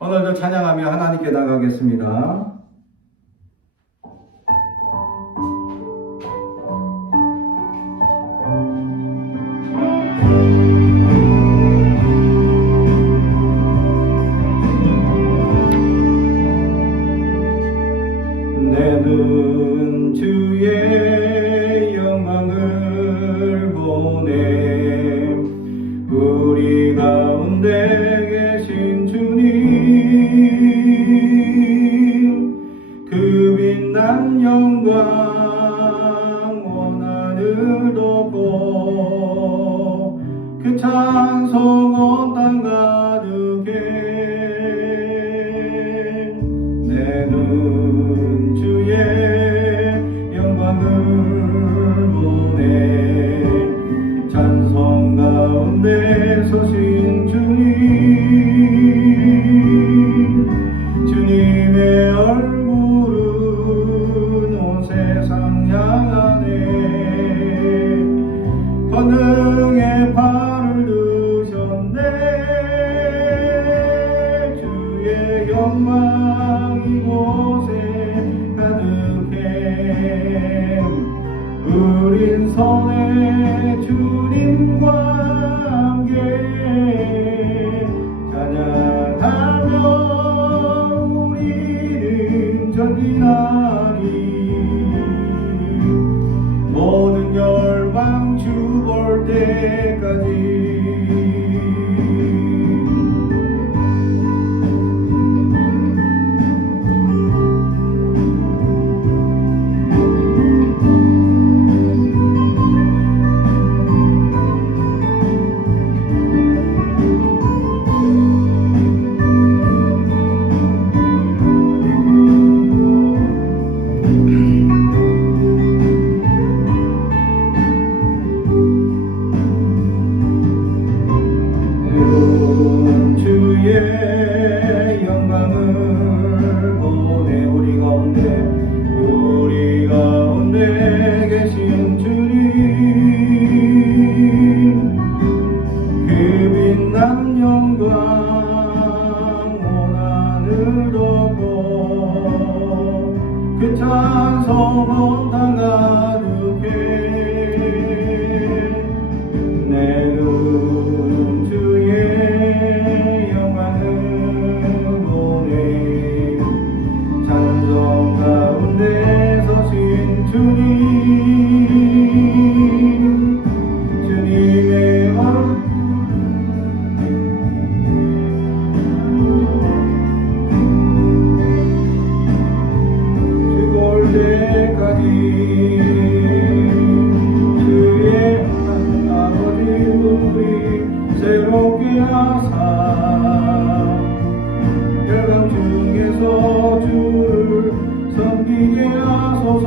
오늘도 찬양하며 하나님께 나가겠습니다. 내는 주의 영광을 보내 우리 가운데 계신 주님 그 빛난 영광 온 하늘 덮고 그 찬송 온 땅 가득해 내는 주의 영광을 보내 찬송 가운데 서신 주님의 얼굴은 온 세상 향하네 권능의 팔을 드셨네 주의 영광 이곳에 가득해 우린 선의 주님과 함께 찬양하며 우리는 전진하리 모든 열방 주 볼 때까지 주의 영광을 보내 우리 가운데 계신 주님 그 빛난 영광 온 하늘 덮고 그 찬송 온 땅 가득해 내는 주의 영광을 보내 찬송 가운데 서신 주님의 얼굴 죽을 때까지 주의 아버지 우리 새롭게 하사 열방 중에서 주를 섬기게 하소서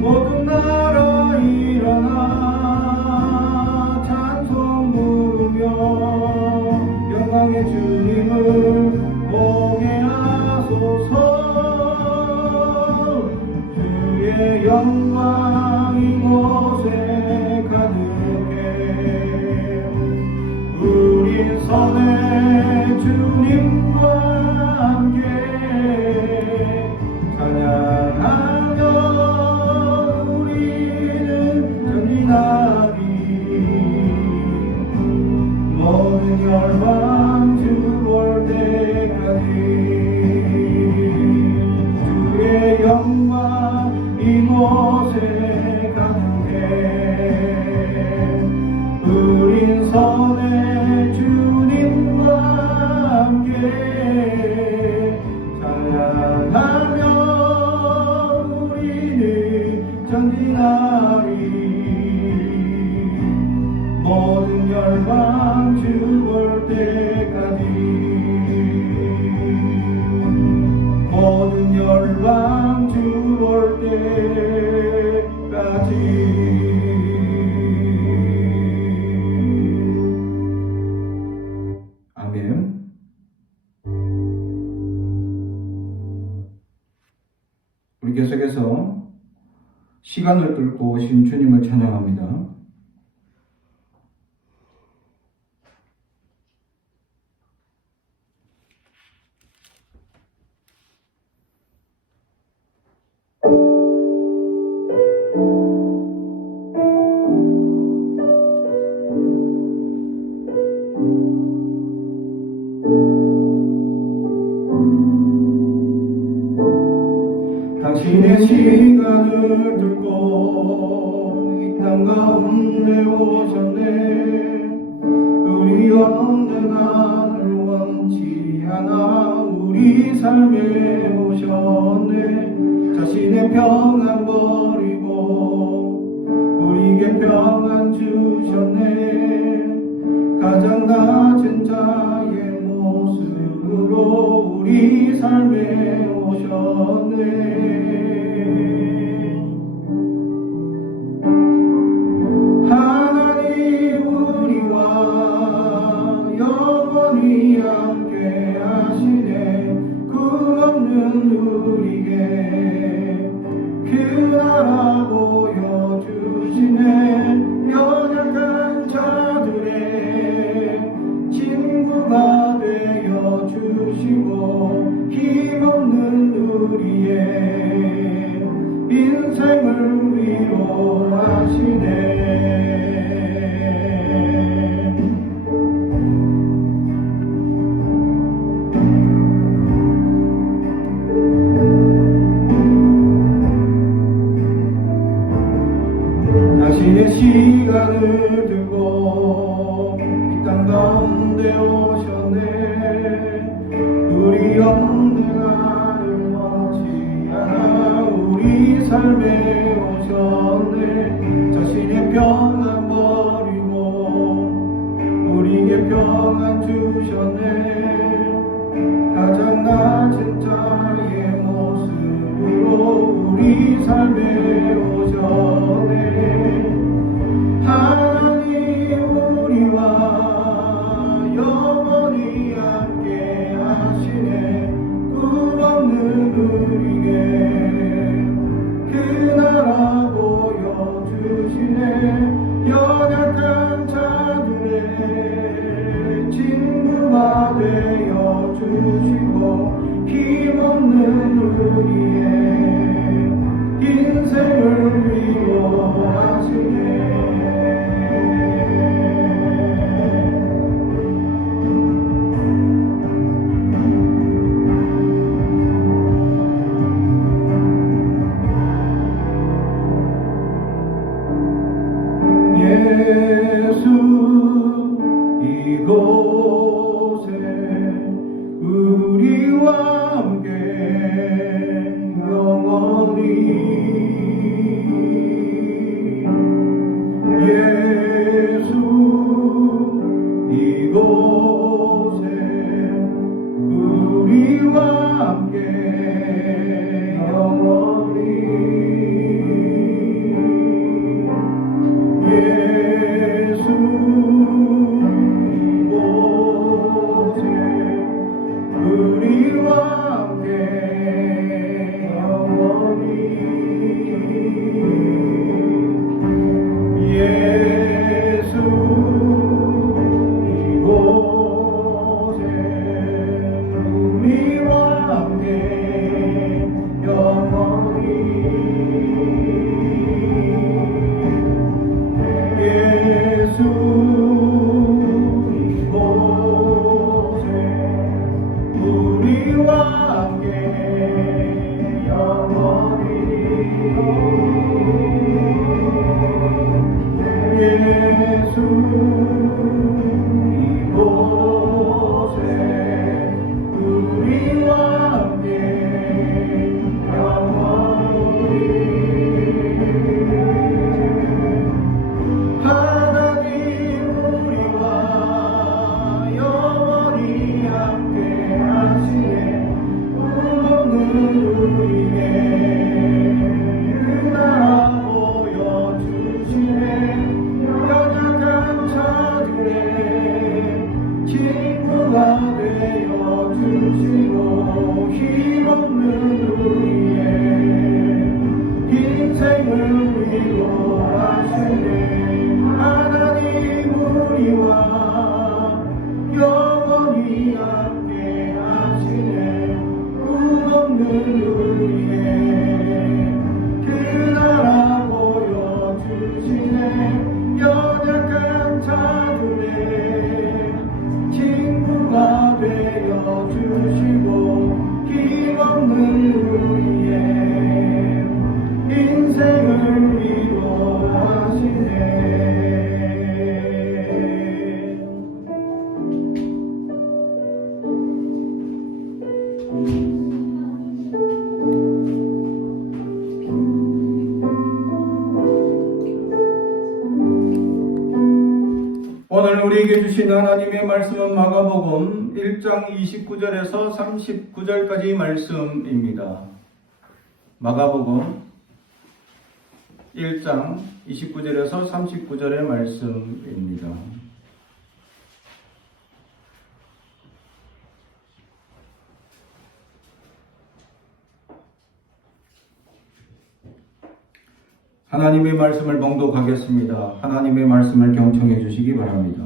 모든 나라 일어나 찬송 부르며 영광의 주님을 보게 하소서 주의 영광 이곳에 가득해 우린 선의 주님과 함께 찬양하며 우리는 전진하리 모든 열방 주 볼 때까지 주의 영광 이곳에 가득해 우린 선의 주님과 함께 찬양하며 우리는 전진하리 모든 열방 주 볼 때까지 모든 열방 주 볼 때까지 아멘. 우리 계속해서 시간을 뚫고 오신 주님을 찬양합니다. 땅 가운데 오셨네. 우리 없는 하늘 원치 않아 우리 삶에 오셨네. 자신의 평안 버리고 우리에게 평안 주셨네. 가장 낮은 자의 모습으로 우리 삶에 오셨네. 하나님 우리와 영원히 함께 하시네. 꿈없는 우리에게 그 나라 보여주시네. 연약한 자들의 친구가 되어 주시고 힘없는 우리의 인생을 위로하시네. 당신의 시간을 들고 이 땅 가운데 오셨네. 우리 없는 하늘 원치 않아 우리 삶에 오셨네. 자신의 평안 버리고 우리에게 평안 주셨네. 가장 낮은 자의 모습으로 우리 삶에 오셨네. 하나님 우리와 영원히 함께 하시네. 꿈없는 우리에게 그 나라 보여주시네. 연약한 자들의 친구가 되어 주시고 힘없는 우리의 인생을 위로하시네. 예수 이곳에 우리와 함께 영원히. 예수 이곳에 우리와 함께 영원히. 예수 이곳에 우리와 함께 영원히. 예수 이곳에 우리와 함께 영원히. 예수 이곳에 우리와 함께 영원히. 예수 이곳에 우리와 함께 영원히. 하나님 우리와 영원히 함께 하시네. 꿈없는 우리에게 그 나라 보여주시네. 연약한 자 오늘 우리에게 주신 하나님의 말씀은 마가복음 1장 29절에서 39절까지 말씀입니다. 마가복음 1장 29절에서 39절의 말씀입니다. 하나님의 말씀을 봉독하겠습니다. 하나님의 말씀을 경청해 주시기 바랍니다.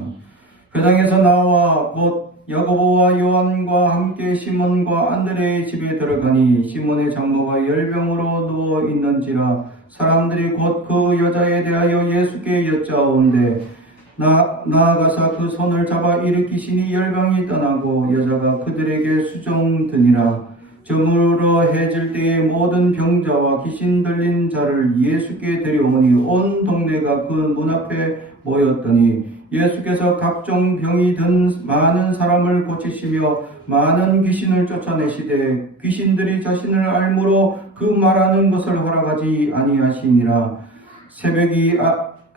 회당에서 나와 곧 야고보와 요한과 함께 시몬과 안드레의 집에 들어가니 시몬의 장모가 열병으로 누워 있는지라 사람들이 곧 그 여자에 대하여 예수께 여짜오는데 나아가서 그 손을 잡아 일으키시니 열병이 떠나고 여자가 그들에게 수종드니라. 저물어 해질 때에 모든 병자와 귀신 들린 자를 예수께 데려오니 온 동네가 그 문 앞에 모였더니 예수께서 각종 병이 든 많은 사람을 고치시며 많은 귀신을 쫓아내시되 귀신들이 자신을 알므로 그 말하는 것을 허락하지 아니하시니라.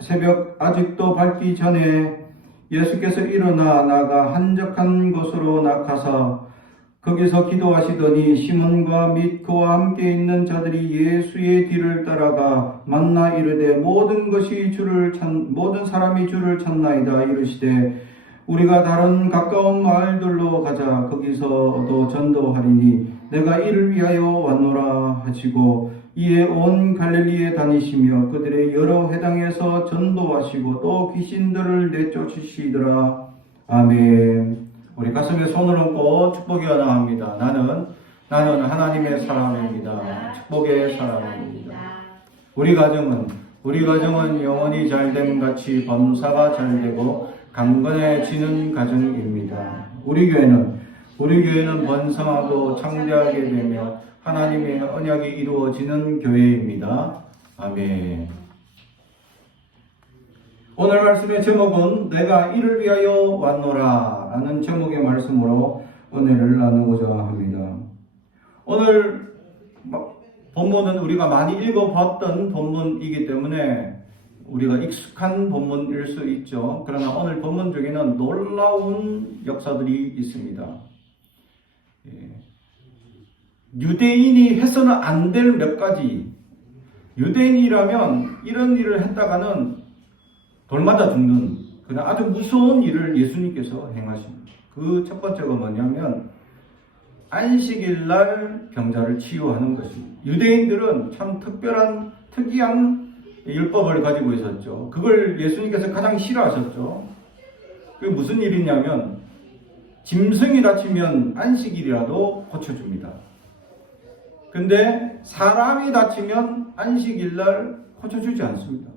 새벽 아직도 밝기 전에 예수께서 일어나 나가 한적한 곳으로 나가서 거기서 기도하시더니 시몬과 및 그와 함께 있는 자들이 예수의 뒤를 따라가 만나 이르되 모든 사람이 주를 찾나이다. 이르시되 우리가 다른 가까운 마을들로 가자. 거기서도 전도하리니 내가 이를 위하여 왔노라 하시고 이에 온 갈릴리에 다니시며 그들의 여러 회당에서 전도하시고 또 귀신들을 내쫓으시더라. 아멘. 우리 가슴에 손을 얹고 축복이 나옵니다. 나는 하나님의 사람입니다. 축복의 사람입니다. 우리 가정은 영혼이 잘됨 같이 범사가 잘되고 강건해지는 가정입니다. 우리 교회는 번성하고 창대하게 되며 하나님의 언약이 이루어지는 교회입니다. 아멘. 오늘 말씀의 제목은 내가 이를 위하여 왔노라 라는 제목의 말씀으로 은혜를 나누고자 합니다. 오늘 본문은 우리가 많이 읽어봤던 본문이기 때문에 우리가 익숙한 본문일 수 있죠. 그러나 오늘 본문 중에는 놀라운 역사들이 있습니다. 유대인이 해서는 안 될 몇 가지, 유대인이라면 이런 일을 했다가는 돌맞아 죽는 그냥 아주 무서운 일을 예수님께서 행하십니다. 그 첫 번째가 뭐냐면 안식일 날 병자를 치유하는 것입니다. 유대인들은 참 특이한 율법을 가지고 있었죠. 그걸 예수님께서 가장 싫어하셨죠. 그게 무슨 일이냐면 짐승이 다치면 안식일이라도 고쳐줍니다. 근데 사람이 다치면 안식일 날 고쳐주지 않습니다.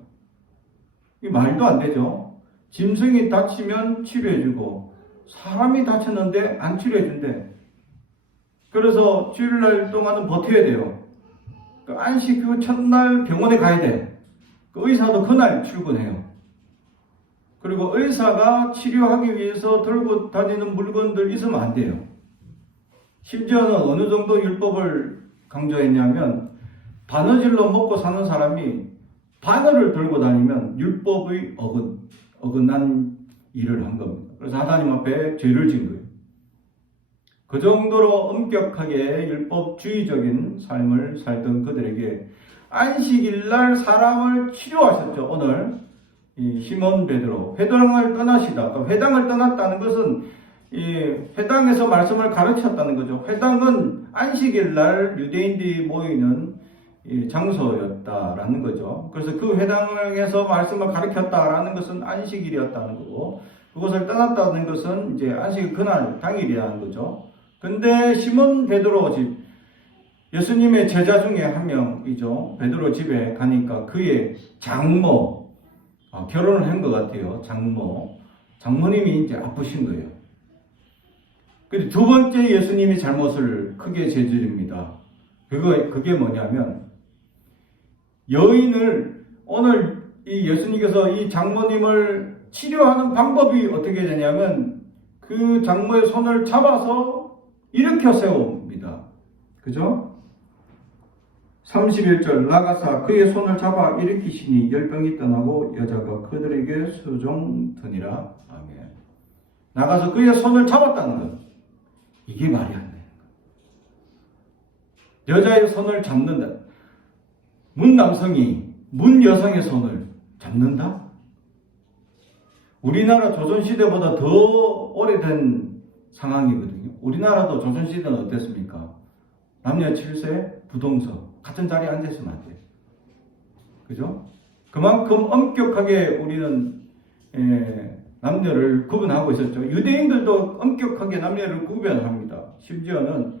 이 말도 안 되죠. 짐승이 다치면 치료해주고 사람이 다쳤는데 안 치료해준대. 그래서 주일날 동안은 버텨야 돼요. 그 안식 후 첫날 병원에 가야 돼. 그 의사도 그날 출근해요. 그리고 의사가 치료하기 위해서 들고 다니는 물건들 있으면 안 돼요. 심지어는 어느 정도 율법을 강조했냐면 바느질로 먹고 사는 사람이 바늘을 들고 다니면 율법의 어긋난 일을 한 겁니다. 그래서 하나님 앞에 죄를 진 거예요. 그 정도로 엄격하게 율법주의적인 삶을 살던 그들에게 안식일 날 사람을 치료하셨죠. 오늘 시몬 베드로 회당을 떠나시다. 회당을 떠났다는 것은 회당에서 말씀을 가르쳤다는 거죠. 회당은 안식일 날 유대인들이 모이는 장소였다라는 거죠. 그래서 그 회당에서 말씀을 가르쳤다라는 것은 안식일이었다는 거고, 그것을 떠났다는 것은 이제 안식일 그날 당일이라는 거죠. 근데 시몬 베드로 집, 예수님의 제자 중에 한 명이죠. 베드로 집에 가니까 그의 장모, 결혼을 한 것 같아요. 장모님이 이제 아프신 거예요. 근데 두 번째 예수님이 잘못을 크게 저지릅니다. 그게 뭐냐면, 여인을 오늘 이 예수님께서 이 장모님을 치료하는 방법이 어떻게 되냐면 그 장모의 손을 잡아서 일으켜 세웁니다. 그죠? 31절 나가사 그의 손을 잡아 일으키시니 열병이 떠나고 여자가 그들에게 수종드니라. 아멘. 나가서 그의 손을 잡았다는 것. 이게 말이 안 돼요. 여자의 손을 잡는다. 문 남성이 문 여성의 손을 잡는다? 우리나라 조선시대보다 더 오래된 상황이거든요. 우리나라도 조선시대는 어땠습니까? 남녀 7세 부동서 같은 자리에 앉아있으면 안 돼요. 그죠? 그만큼 엄격하게 우리는 남녀를 구분하고 있었죠. 유대인들도 엄격하게 남녀를 구분합니다. 심지어는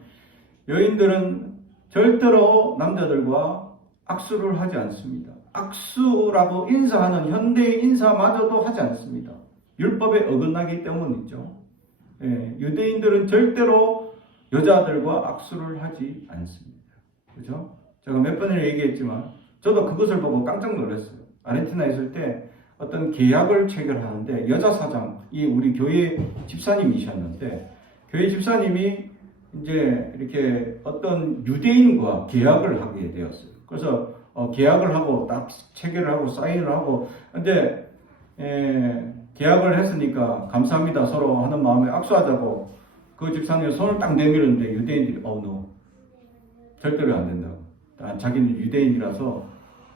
여인들은 절대로 남자들과 악수를 하지 않습니다. 악수라고 인사하는 현대의 인사마저도 하지 않습니다. 율법에 어긋나기 때문이죠. 유대인들은 절대로 여자들과 악수를 하지 않습니다. 그죠? 제가 몇 번을 얘기했지만 저도 그것을 보고 깜짝 놀랐어요. 아르헨티나에 있을 때 어떤 계약을 체결하는데 여자 사장이 우리 교회 집사님이셨는데 교회 집사님이 이제 이렇게 어떤 유대인과 계약을 하게 되었어요. 그래서 계약을 하고 딱 체결을 하고 사인을 하고 근데 계약을 했으니까 감사합니다 서로 하는 마음에 악수하자고 그 집사님이 손을 딱 내밀었는데 유대인들이 no 절대로 안 된다고. 자기는 유대인이라서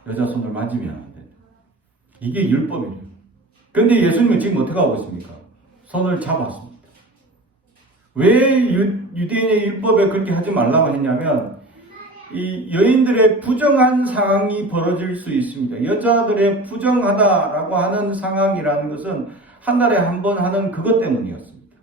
여자 손을 만지면 안 된다. 이게 율법이에요. 그런데 예수님은 지금 어떻게 하고 있습니까? 손을 잡았습니다. 왜 유대인의 율법에 그렇게 하지 말라고 했냐면 이 여인들의 부정한 상황이 벌어질 수 있습니다. 여자들의 부정하다라고 하는 상황이라는 것은 한 달에 한 번 하는 그것 때문이었습니다.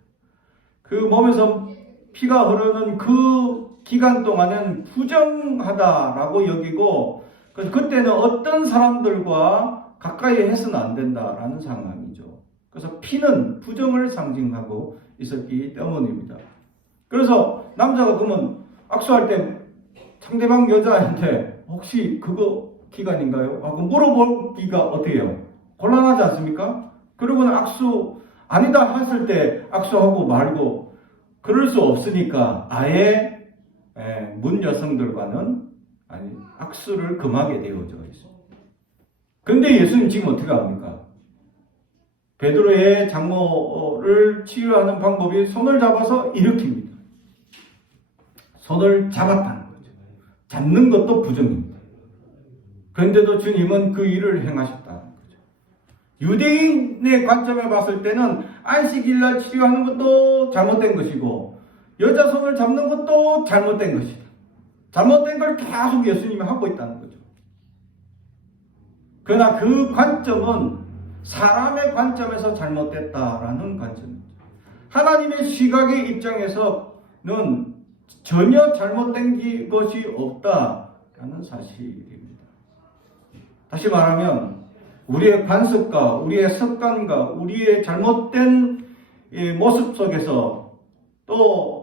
그 몸에서 피가 흐르는 그 기간 동안은 부정하다라고 여기고 그래서 그때는 어떤 사람들과 가까이 해서는 안 된다라는 상황이죠. 그래서 피는 부정을 상징하고 있었기 때문입니다. 그래서 남자가 그러면 악수할 때 상대방 여자한테 혹시 그거 기간인가요? 하고 물어보기가 어때요? 곤란하지 않습니까? 그리고는 악수 아니다 했을 때 악수하고 말고 그럴 수 없으니까 아예 문 여성들과는 악수를 금하게 되어져 있습니다. 그런데 예수님 지금 어떻게 합니까? 베드로의 장모를 치유하는 방법이 손을 잡아서 일으킵니다. 손을 잡았다는 거죠. 잡는 것도 부정입니다. 그런데도 주님은 그 일을 행하셨다는 거죠. 유대인의 관점에 봤을 때는 안식일날 치료하는 것도 잘못된 것이고 여자 손을 잡는 것도 잘못된 것이다. 잘못된 걸 계속 예수님이 하고 있다는 거죠. 그러나 그 관점은 사람의 관점에서 잘못됐다라는 관점입니다. 하나님의 시각의 입장에서는 전혀 잘못된 것이 없다라는 사실입니다. 다시 말하면 우리의 관습과 우리의 습관과 우리의 잘못된 모습 속에서 또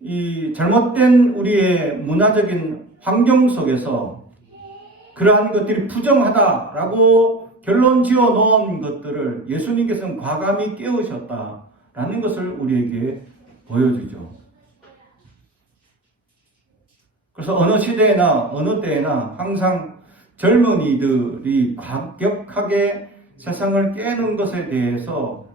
이 잘못된 우리의 문화적인 환경 속에서 그러한 것들이 부정하다라고 결론 지어 놓은 것들을 예수님께서는 과감히 깨우셨다라는 것을 우리에게 보여주죠. 그래서 어느 시대나 어느 때에나 항상 젊은이들이 과격하게 세상을 깨는 것에 대해서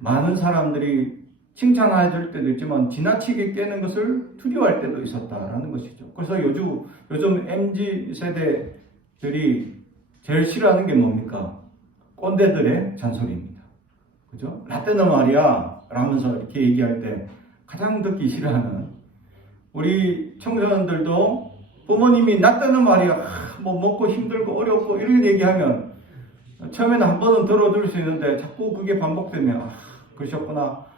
많은 사람들이 칭찬해 줄 때도 있지만 지나치게 깨는 것을 두려워할 때도 있었다라는 것이죠. 그래서 요즘 MZ 세대들이 제일 싫어하는 게 뭡니까? 꼰대들의 잔소리입니다. 그죠? 라떼너 말이야 라면서 이렇게 얘기할 때 가장 듣기 싫어하는 우리 청소년들도 부모님이 라떼너 말이야 뭐 먹고 힘들고 어렵고 이런 얘기하면 처음에는 한 번은 들어줄 수 있는데 자꾸 그게 반복되면 그러셨구나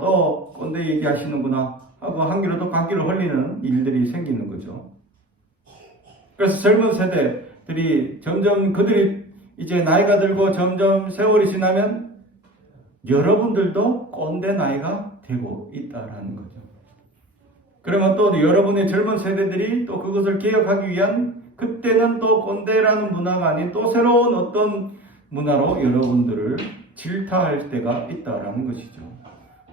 또 꼰대 얘기하시는구나 하고 한 귀로 듣고 한 귀로 흘리는 일들이 생기는 거죠. 그래서 젊은 세대들이 점점 그들이 이제 나이가 들고 점점 세월이 지나면 여러분들도 꼰대 나이가 되고 있다라는 거죠. 그러면 또 여러분의 젊은 세대들이 또 그것을 개혁하기 위한 그때는 또 꼰대라는 문화가 아닌 또 새로운 어떤 문화로 여러분들을 질타할 때가 있다라는 것이죠.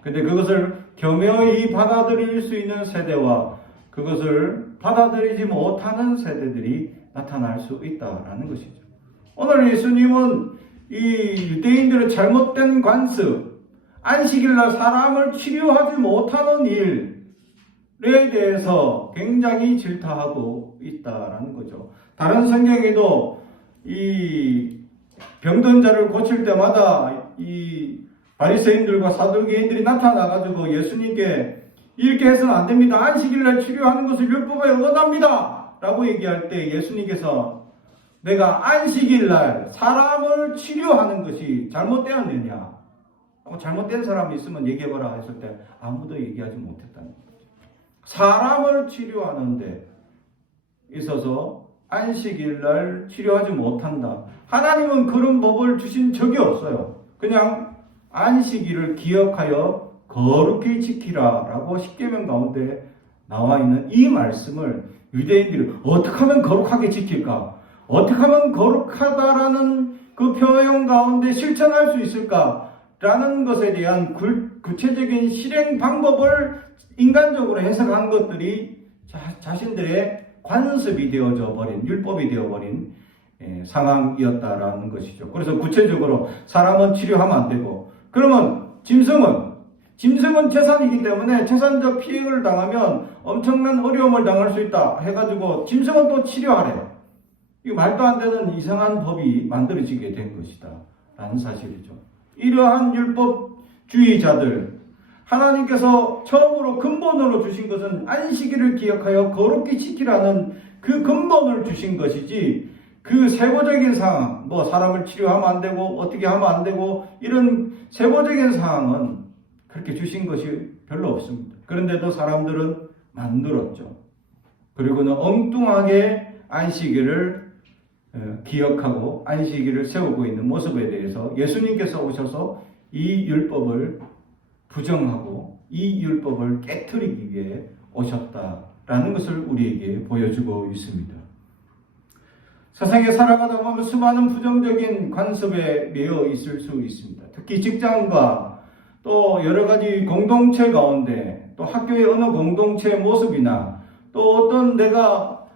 근데 그것을 겸허히 받아들일 수 있는 세대와 그것을 받아들이지 못하는 세대들이 나타날 수 있다라는 것이죠. 오늘 예수님은 이 유대인들의 잘못된 관습, 안식일날 사람을 치료하지 못하는 일에 대해서 굉장히 질타하고 있다라는 거죠. 다른 성경에도 이 병든 자를 고칠 때마다 이 바리새인들과 사두개인들이 나타나가지고 예수님께 이렇게 해서는 안 됩니다. 안식일날 치료하는 것을 율법에 어긋납니다. 라고 얘기할 때 예수님께서 내가 안식일날 사람을 치료하는 것이 잘못되었느냐? 잘못된 사람이 있으면 얘기해봐라 했을 때 아무도 얘기하지 못했다는 거죠. 사람을 치료하는 데 있어서 안식일날 치료하지 못한다. 하나님은 그런 법을 주신 적이 없어요. 그냥 안식일을 기억하여 거룩히 지키라 라고 십계명 가운데 나와 있는 이 말씀을 유대인들이 어떻게 하면 거룩하게 지킬까? 어떻게 하면 거룩하다라는 그 표현 가운데 실천할 수 있을까? 라는 것에 대한 구체적인 실행 방법을 인간적으로 해석한 것들이 자신들의 관습이 되어져 버린, 율법이 되어버린 상황이었다라는 것이죠. 그래서 구체적으로 사람은 치료하면 안 되고, 그러면 짐승은 재산이기 때문에 재산적 피해를 당하면 엄청난 어려움을 당할 수 있다 해가지고 짐승은 또 치료하래요. 이거 말도 안 되는 이상한 법이 만들어지게 된 것이다 라는 사실이죠. 이러한 율법주의자들, 하나님께서 처음으로 근본으로 주신 것은 안식일을 기억하여 거룩히 지키라는 그 근본을 주신 것이지, 그 세부적인 상황, 뭐 사람을 치료하면 안 되고 어떻게 하면 안 되고 이런 세부적인 상황은 그렇게 주신 것이 별로 없습니다. 그런데도 사람들은 만들었죠. 그리고는 엉뚱하게 안식일을 기억하고 안식일을 세우고 있는 모습에 대해서 예수님께서 오셔서 이 율법을 부정하고 이 율법을 깨트리기 위해 오셨다라는 것을 우리에게 보여주고 있습니다. 세상에 살아가다 보면 수많은 부정적인 관습에 매여 있을 수 있습니다. 특히 직장과 또 여러 가지 공동체 가운데, 또 학교의 어느 공동체의 모습이나 또 어떤 내가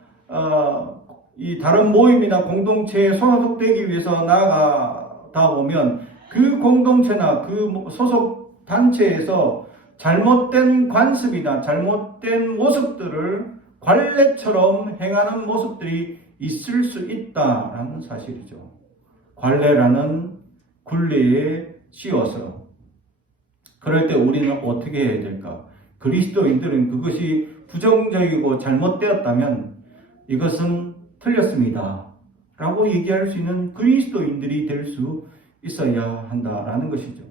이 다른 모임이나 공동체에 소속되기 위해서 나아가다 보면 그 공동체나 그 소속 단체에서 잘못된 관습이나 잘못된 모습들을 관례처럼 행하는 모습들이 있을 수 있다라는 사실이죠. 관례라는 굴레에 씌워서 그럴 때 우리는 어떻게 해야 될까? 그리스도인들은 그것이 부정적이고 잘못되었다면 이것은 틀렸습니다 라고 얘기할 수 있는 그리스도인들이 될 수 있어야 한다라는 것이죠.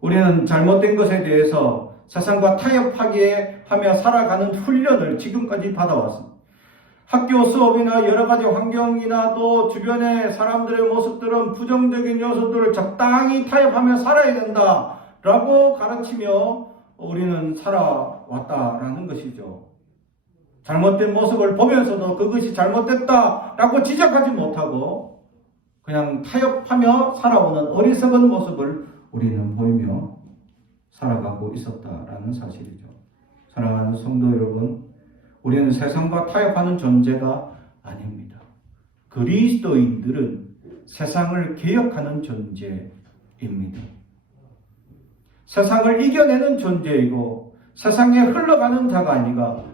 우리는 잘못된 것에 대해서 세상과 타협하게 하며 살아가는 훈련을 지금까지 받아왔습니다. 학교 수업이나 여러 가지 환경이나 또 주변의 사람들의 모습들은 부정적인 요소들을 적당히 타협하며 살아야 된다라고 가르치며 우리는 살아왔다라는 것이죠. 잘못된 모습을 보면서도 그것이 잘못됐다라고 지적하지 못하고 그냥 타협하며 살아오는 어리석은 모습을 우리는 보이며 살아가고 있었다라는 사실이죠. 사랑하는 성도 여러분, 우리는 세상과 타협하는 존재가 아닙니다. 그리스도인들은 세상을 개혁하는 존재입니다. 세상을 이겨내는 존재이고 세상에 흘러가는 자가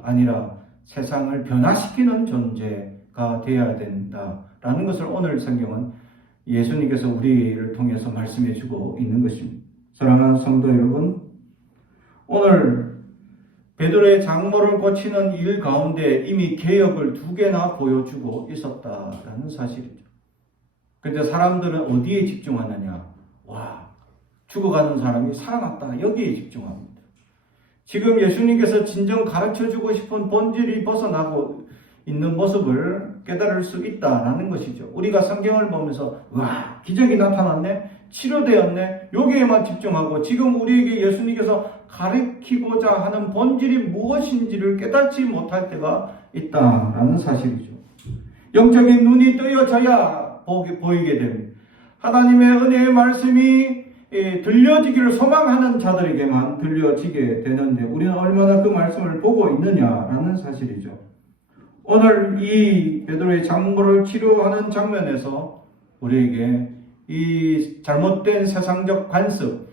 아니라 세상을 변화시키는 존재가 되어야 된다라는 것을 오늘 성경은 예수님께서 우리를 통해서 말씀해 주고 있는 것입니다. 사랑하는 성도 여러분, 오늘 베드로의 장모를 고치는 일 가운데 이미 개혁을 2개나 보여주고 있었다라는 사실이죠. 그런데 사람들은 어디에 집중하느냐? 와, 죽어가는 사람이 살아났다. 여기에 집중합니다. 지금 예수님께서 진정 가르쳐주고 싶은 본질이 벗어나고 있는 모습을 깨달을 수 있다라는 것이죠. 우리가 성경을 보면서 와, 기적이 나타났네, 치료되었네, 여기에만 집중하고 지금 우리에게 예수님께서 가르치고자 하는 본질이 무엇인지를 깨닫지 못할 때가 있다라는 사실이죠. 영적인 눈이 뜨여져야 보이게 됩니다. 하나님의 은혜의 말씀이 들려지기를 소망하는 자들에게만 들려지게 되는데 우리는 얼마나 그 말씀을 보고 있느냐라는 사실이죠. 오늘 이 베드로의 장모를 치료하는 장면에서 우리에게 이 잘못된 세상적 관습,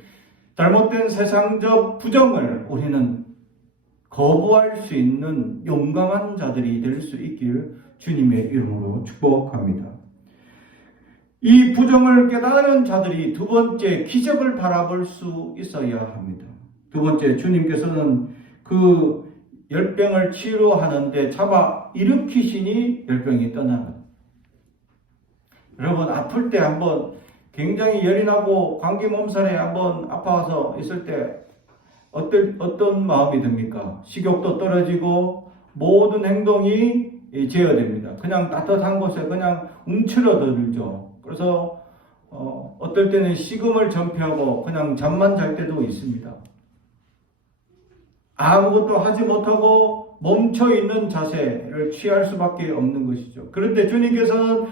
잘못된 세상적 부정을 우리는 거부할 수 있는 용감한 자들이 될 수 있길 주님의 이름으로 축복합니다. 이 부정을 깨달은 자들이 두 번째 기적을 바라볼 수 있어야 합니다. 두 번째, 주님께서는 그 열병을 치료하는데 잡아 일으키시니 열병이 떠나는. 여러분, 아플 때 한번 굉장히 열이 나고 감기 몸살에 한번 아파서 있을 때 어떤 마음이 듭니까? 식욕도 떨어지고 모든 행동이 제어됩니다. 그냥 따뜻한 곳에 그냥 움츠러들죠. 그래서 어떨 때는 식음을 전폐하고 그냥 잠만 잘 때도 있습니다. 아무것도 하지 못하고 멈춰있는 자세를 취할 수밖에 없는 것이죠. 그런데 주님께서는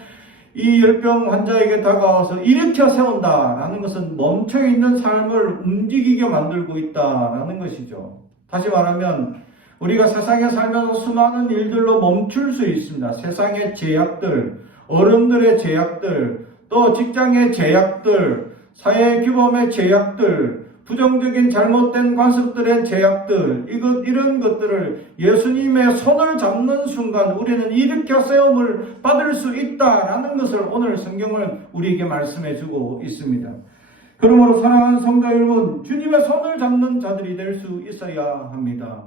이 열병 환자에게 다가와서 일으켜 세운다라는 것은 멈춰있는 삶을 움직이게 만들고 있다라는 것이죠. 다시 말하면 우리가 세상에 살면서 수많은 일들로 멈출 수 있습니다. 세상의 제약들, 어른들의 제약들, 또 직장의 제약들, 사회 규범의 제약들, 부정적인 잘못된 관습들의 제약들, 이런 것들을 예수님의 손을 잡는 순간 우리는 일으켜 세움을 받을 수 있다라는 것을 오늘 성경은 우리에게 말씀해 주고 있습니다. 그러므로 사랑하는 성도 여러분, 주님의 손을 잡는 자들이 될 수 있어야 합니다.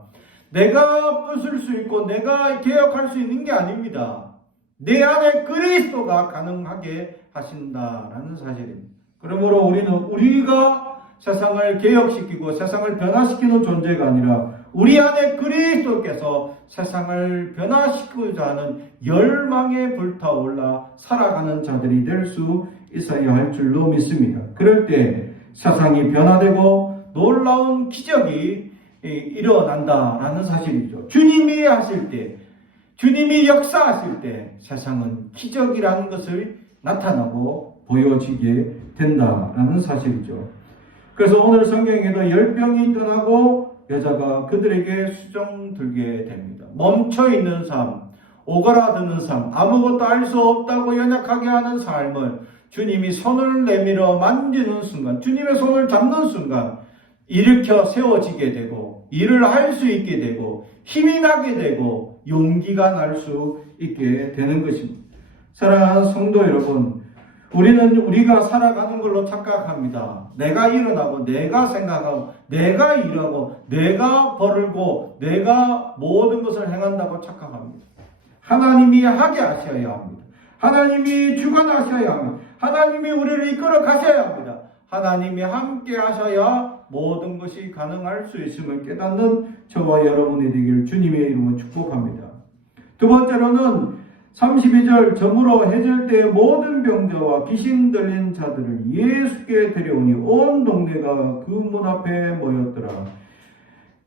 내가 부술 수 있고 내가 개혁할 수 있는 게 아닙니다. 내 안에 그리스도가 가능하게 하신다라는 사실입니다. 그러므로 우리가 세상을 개혁시키고 세상을 변화시키는 존재가 아니라 우리 안에 그리스도께서 세상을 변화시키고자 하는 열망에 불타올라 살아가는 자들이 될 수 있어야 할 줄로 믿습니다. 그럴 때 세상이 변화되고 놀라운 기적이 일어난다라는 사실이죠. 주님이 하실 때, 주님이 역사하실 때 세상은 기적이라는 것을 나타나고 보여지게 된다라는 사실이죠. 그래서 오늘 성경에도 열병이 떠나고 여자가 그들에게 수종들게 됩니다. 멈춰있는 삶, 오그라드는 삶, 아무것도 알 수 없다고 연약하게 하는 삶을 주님이 손을 내밀어 만지는 순간, 주님의 손을 잡는 순간 일으켜 세워지게 되고 일을 할 수 있게 되고 힘이 나게 되고 용기가 날 수 있게 되는 것입니다. 사랑하는 성도 여러분, 우리는 우리가 살아가는 걸로 착각합니다. 내가 일어나고 내가 생각하고 내가 일하고 내가 벌고 내가 모든 것을 행한다고 착각합니다. 하나님이 하게 하셔야 합니다. 하나님이 주관하셔야 합니다. 하나님이 우리를 이끌어 가셔야 합니다. 하나님이 함께 하셔야 모든 것이 가능할 수 있음을 깨닫는 저와 여러분이 되기를 주님의 이름으로 축복합니다. 두 번째로는 32절 저물어 해질 때 모든 병자와 귀신 들린 자들을 예수께 데려오니 온 동네가 그 문 앞에 모였더라.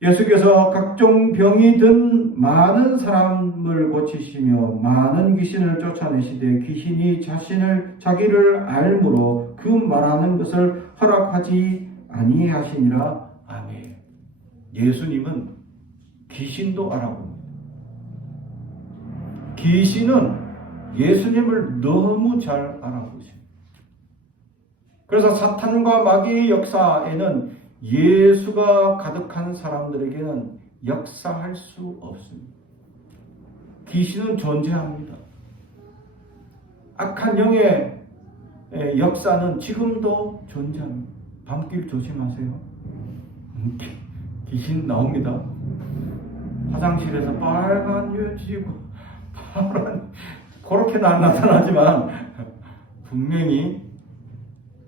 예수께서 각종 병이 든 많은 사람을 고치시며 많은 귀신을 쫓아내시되 귀신이 자기를 알므로 그 말하는 것을 허락하지 아니하시니라. 아멘. 예수님은 귀신도 알아봅니다. 귀신은 예수님을 너무 잘 알아보십니다. 그래서 사탄과 마귀의 역사에는 예수가 가득한 사람들에게는 역사할 수 없습니다. 귀신은 존재합니다. 악한 영의 역사는 지금도 존재합니다. 밤길 조심하세요. 귀신 나옵니다. 화장실에서 빨간 유지고 그렇게는 안 나타나지만 분명히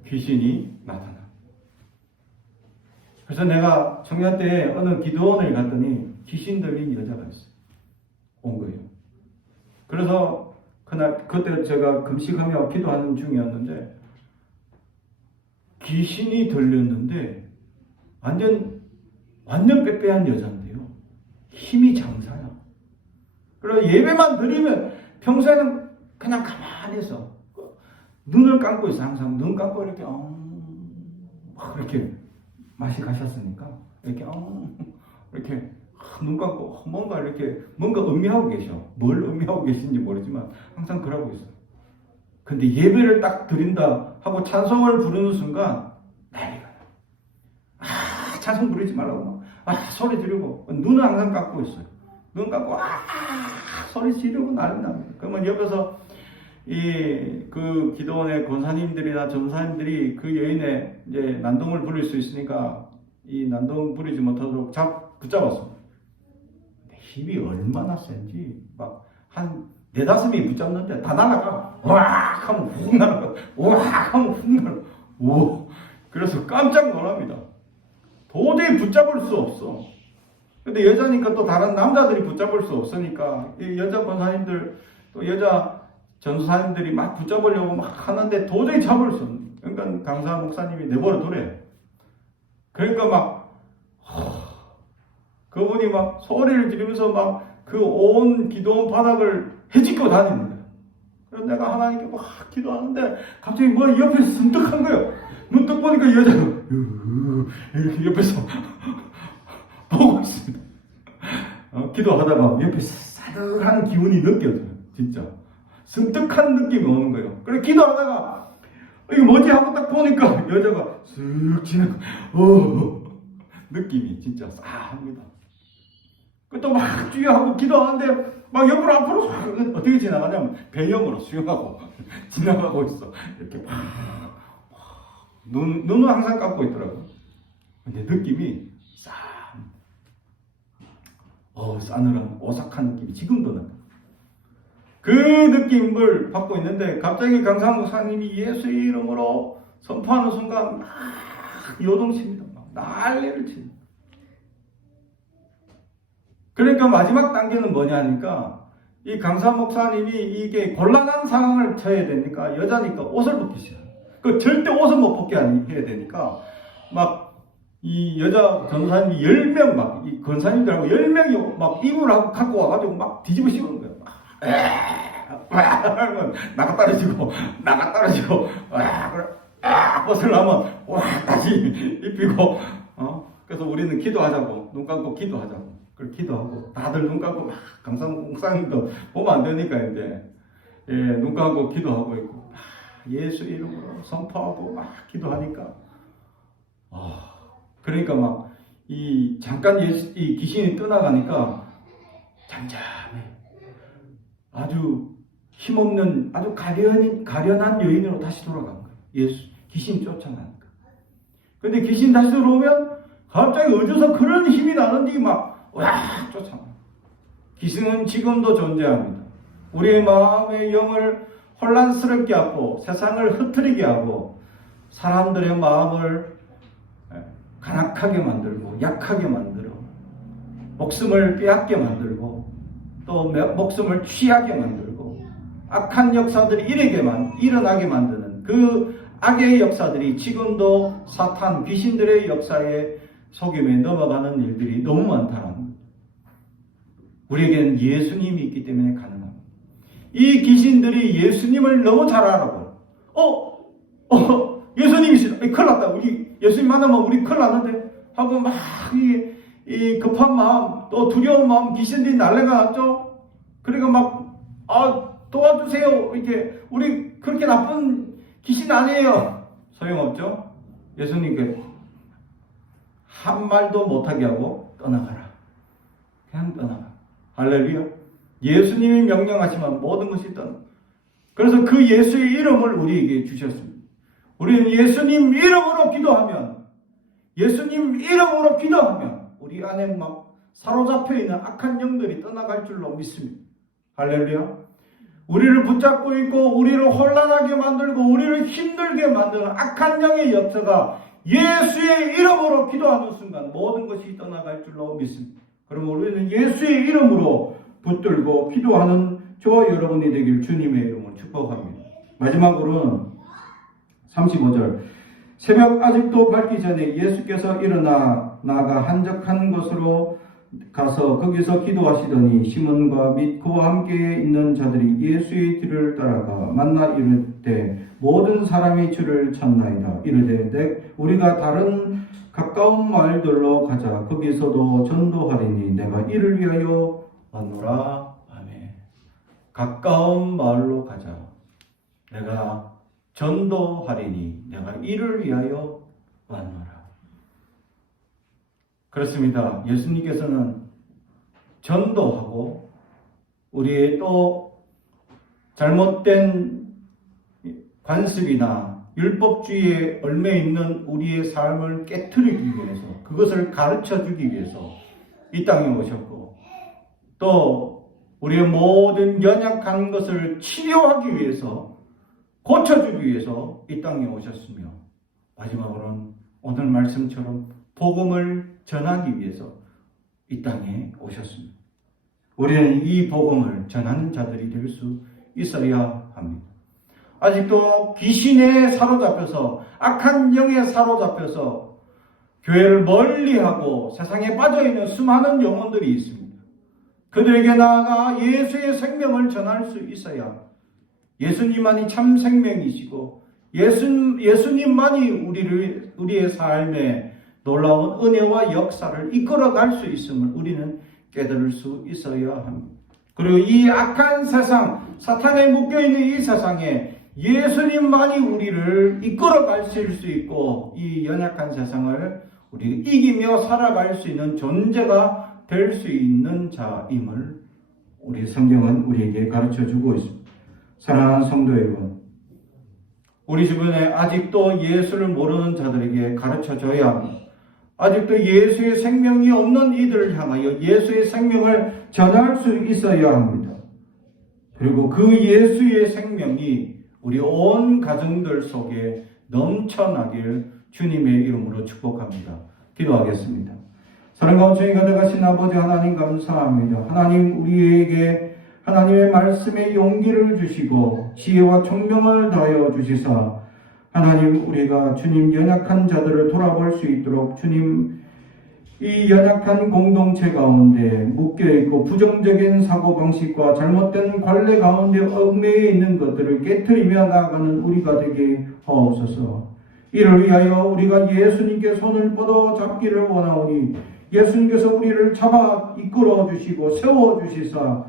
귀신이 나타나. 그래서 내가 청년 때 어느 기도원을 갔더니 귀신 들린 여자가 있어요. 온 거예요. 그래서 그때 제가 금식하며 기도하는 중이었는데 귀신이 들렸는데 완전 빼빼한 여자인데요. 힘이 장사야. 그리고 예배만 드리면 평소에는 그냥 가만히 있어. 눈을 감고 있어. 항상 눈 감고 이렇게 이렇게 맛이 가셨으니까 이렇게 이렇게 눈 감고 뭔가 이렇게 뭔가 의미하고 계셔. 뭘 의미하고 계신지 모르지만 항상 그러고 있어. 근데 예배를 딱 드린다 하고 찬송을 부르는 순간 난리가 나. 찬송 부르지 말라고 소리 지르고 눈은 항상 감고 있어요. 눈 감고 소리 지르고 난리 납니다. 그러면 옆에서 그 기도원의 권사님들이나 전사님들이 그 여인의 이제 난동을 부릴 수 있으니까 이 난동 부리지 못하도록 붙잡았습니다. 힘이 얼마나 센지 막 한 4-5명이 붙잡는데 다 날아가. 와악 하면 훅 날아가. 와악 하면 훅 날아가. 오. 그래서 깜짝 놀랍니다. 도저히 붙잡을 수 없어. 근데 여자니까 또 다른 남자들이 붙잡을 수 없으니까 이 여자 권사님들 또 여자 전사님들이 막 붙잡으려고 막 하는데 도저히 잡을 수 없는. 그러니까 강사 목사님이 내버려 두래. 그러니까 막 그분이 막 소리를 지르면서 막 그 온 기도원 바닥을 헤집고 다니는 거예요. 그래서 내가 하나님께 막 기도하는데 갑자기 뭐 옆에서 섬뜩한 거예요. 눈 뜨고 보니까 여자가 이렇게 옆에서 보고 있습니다. 기도하다가 옆에서 싸늘한 기운이 느껴져요. 진짜 섬뜩한 느낌이 오는 거예요. 그래 기도하다가 이게 뭐지 하고 딱 보니까 여자가 쓱 지나가 느낌이 진짜 싸합니다. 또 막 주여하고 기도하는데 막 옆으로 앞으로 어떻게 지나가냐면 배영으로 수영하고 지나가고 있어. 이렇게 눈은 항상 감고 있더라고. 근데 느낌이 싸늘한 오싹한 느낌이 지금도 나. 그 느낌을 받고 있는데 갑자기 강사 목사님이 예수의 이름으로 선포하는 순간 막 요동칩니다. 막 난리를 칩니다. 그러니까 마지막 단계는 뭐냐 하니까 이 강사 목사님이 이게 곤란한 상황을 처해야 되니까 여자니까 옷을 벗기 시작해요. 그 절대 옷을 못 벗게 해야 되니까 막 이 여자 전사님이 10명 막 이 권사님들하고 10명이 막 이불을 갖고 와가지고 막 뒤집어 씌우는 거예요. 나가 떨어지고 벗을 하면 다시 입히고 그래서 우리는 기도하자고 눈 감고 기도하자고. 그걸 기도하고 다들 눈 감고 막 강사 목사님도 보면 안 되니까 이제 눈 감고 기도하고 있고 예수 이름으로 선포하고 막 기도하니까 그러니까 막 이 잠깐 이 귀신이 떠나가니까 잠잠해. 아주 힘없는 아주 가련한 여인으로 다시 돌아간 거예요. 예수 귀신 쫓아나니까. 근데 귀신 다시 들어오면 갑자기 어디서 그런 힘이 나는지 막 쫓아나. 귀신은 지금도 존재합니다. 우리의 마음의 영을 혼란스럽게 하고 세상을 흐트리게 하고 사람들의 마음을 간악하게 만들고 약하게 만들어 목숨을 빼앗게 만들고 또 목숨을 취하게 만들고 악한 역사들이 일어나게 만드는 그 악의 역사들이 지금도 사탄 귀신들의 역사에 속임에 넘어가는 일들이 너무 많다는 겁니다. 우리에게는 예수님이 있기 때문에 가능합니다. 이 귀신들이 예수님을 너무 잘 알아봐요. 예수님이시다. 큰일 났다. 우리 예수님 만나면 우리 큰일 났는데 하고 막 이 급한 마음 또 두려운 마음 귀신들이 난리가 났죠. 그러니까 막 도와주세요. 이렇게 우리 그렇게 나쁜 귀신 아니에요. 소용없죠. 예수님께 한 말도 못하게 하고 떠나가라. 그냥 떠나가. 할렐루야. 예수님이 명령하시면 모든 것이 떠나. 그래서 그 예수의 이름을 우리에게 주셨습니다. 우리는 예수님 이름으로 기도하면 우리 안에 막 사로잡혀 있는 악한 영들이 떠나갈 줄로 믿습니다. 할렐루야. 우리를 붙잡고 있고 우리를 혼란하게 만들고 우리를 힘들게 만드는 악한 영의 역사가 예수의 이름으로 기도하는 순간 모든 것이 떠나갈 줄로 믿습니다. 그러면 우리는 예수의 이름으로 붙들고 기도하는 저와 여러분이 되길 주님의 이름으로 축복합니다. 마지막으로는 35절 새벽 아직도 밝기 전에 예수께서 일어나 나가 한적한 곳으로 가서 거기서 기도하시더니 시몬과 및 그와 함께 있는 자들이 예수의 뒤를 따라가 만나 이르되 모든 사람이 주를 찾나이다. 이르되 우리가 다른 가까운 마을들로 가자. 거기서도 전도하리니 내가 이를 위하여 왔노라. 아멘. 가까운 마을로 가자. 내가 전도하리니 내가 이를 위하여 왔노라. 그렇습니다. 예수님께서는 전도하고 우리의 또 잘못된 관습이나 율법주의에 얽매 있는 우리의 삶을 깨트리기 위해서, 그것을 가르쳐 주기 위해서 이 땅에 오셨고, 또 우리의 모든 연약한 것을 치료하기 위해서, 고쳐주기 위해서 이 땅에 오셨으며, 마지막으로는 오늘 말씀처럼 복음을 전하기 위해서 이 땅에 오셨습니다. 우리는 이 복음을 전하는 자들이 될 수 있어야 합니다. 아직도 귀신에 사로잡혀서, 악한 영에 사로잡혀서 교회를 멀리하고 세상에 빠져있는 수많은 영혼들이 있습니다. 그들에게 나아가 예수의 생명을 전할 수 있어야, 예수님만이 참 생명이시고 예수님만이 우리의 삶에 놀라운 은혜와 역사를 이끌어갈 수 있음을 우리는 깨달을 수 있어야 합니다. 그리고 이 악한 세상, 사탄에 묶여있는 이 세상에 예수님만이 우리를 이끌어갈 수 있고, 이 연약한 세상을 우리가 이기며 살아갈 수 있는 존재가 될 수 있는 자임을 우리 성경은 우리에게 가르쳐주고 있습니다. 사랑하는 성도 여러분, 우리 주변에 아직도 예수를 모르는 자들에게 가르쳐줘야 합니다. 아직도 예수의 생명이 없는 이들을 향하여 예수의 생명을 전할 수 있어야 합니다. 그리고 그 예수의 생명이 우리 온 가정들 속에 넘쳐나길 주님의 이름으로 축복합니다. 기도하겠습니다. 사랑과 온천이 가득하신 아버지 하나님 감사합니다. 하나님, 우리에게 하나님의 말씀에 용기를 주시고 지혜와 총명을 다하여 주시사, 하나님, 우리가 주님 연약한 자들을 돌아볼 수 있도록 주님 이 연약한 공동체 가운데 묶여있고 부정적인 사고방식과 잘못된 관례 가운데 얽매여 있는 것들을 깨트리며 나아가는 우리가 되게 하옵소서. 이를 위하여 우리가 예수님께 손을 뻗어 잡기를 원하오니 예수님께서 우리를 잡아 이끌어 주시고 세워 주시사,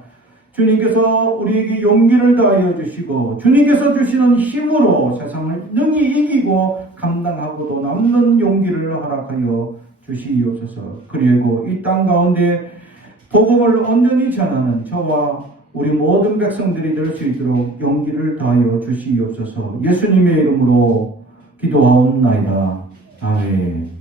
주님께서 우리에게 용기를 다하여 주시고 주님께서 주시는 힘으로 세상을 능히 이기고 감당하고도 남는 용기를 허락하여 주시옵소서. 그리고 이 땅 가운데 복음을 온전히 전하는 저와 우리 모든 백성들이 될 수 있도록 용기를 다하여 주시옵소서. 예수님의 이름으로 기도하옵나이다. 아멘.